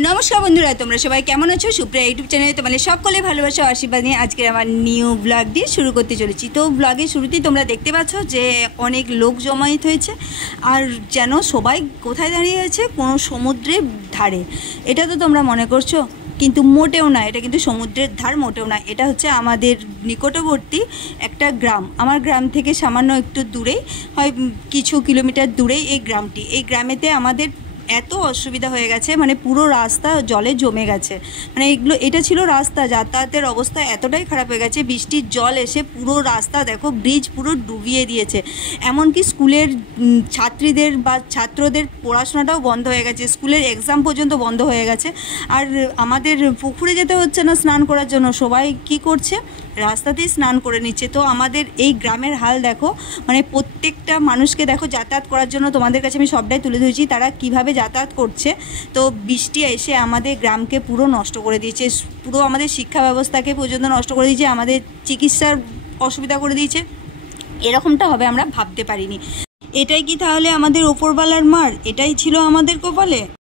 नमस्कार बंधुरा तुम्हारा सबाई केमन आछो सुप्रिया यूट्यूब चैनले तुम्हारे सकले भालोबासा आशीर्वाद निये आजके आमार निउ ब्लग दिए शुरू करते चलेछि। तो ब्लगेर शुरूतेई तोमरा देखते पाচ্ছ जे अनेक लोक जमायित हयेছে और जेन सबाई कोथाय दाঁড়িয়ে আছে कोनो समुद्रेर धारे। এটা তো তোমরা মনে করছো কিন্তু মোটেও না, এটা কিন্তু সমুদ্রের ধার মোটেও না। এটা হচ্ছে আমাদের নিকটবর্তী একটা গ্রাম। আমার গ্রাম থেকে সামান্য একটু দূরেই হয় কিছু কিলোমিটার দূরেই এই গ্রামটি। এই গ্রামেতে আমাদের এত অসুবিধা হয়ে গেছে, মানে পুরো রাস্তা জলে জমে গেছে। মানে এটা ছিল রাস্তা, যাতায়াতের অবস্থা এতটাই খারাপ হয়ে গেছে, বৃষ্টির জল এসে পুরো রাস্তা দেখো ব্রিজ পুরো ডুবিয়ে দিয়েছে। এমনকি স্কুলের ছাত্রীদের বা ছাত্রদের পড়াশোনাটাও বন্ধ হয়ে গেছে, স্কুলের এক্সাম পর্যন্ত বন্ধ হয়ে গেছে। আর আমাদের পুকুরে যেতে হচ্ছে না স্নান করার জন্য, সবাই কি করছে রাস্তাতেই স্নান করে নিচ্ছে। তো আমাদের এই গ্রামের হাল দেখো, মানে প্রত্যেকটা মানুষকে দেখো যাতায়াত করার জন্য, তোমাদের কাছে আমি সবটাই তুলে ধরেছি তারা কিভাবে যাতায়াত করছে। তো বৃষ্টি এসে আমাদের গ্রামকে পুরো নষ্ট করে দিয়েছে, পুরো আমাদের শিক্ষা ব্যবস্থাকে পর্যন্ত নষ্ট করে দিয়েছে, আমাদের চিকিৎসার অসুবিধা করে দিয়েছে। এরকমটা হবে আমরা ভাবতে পারিনি। এটাই কি তাহলে আমাদের ওপরওয়ালার মার? এটাই ছিল আমাদের কপালে?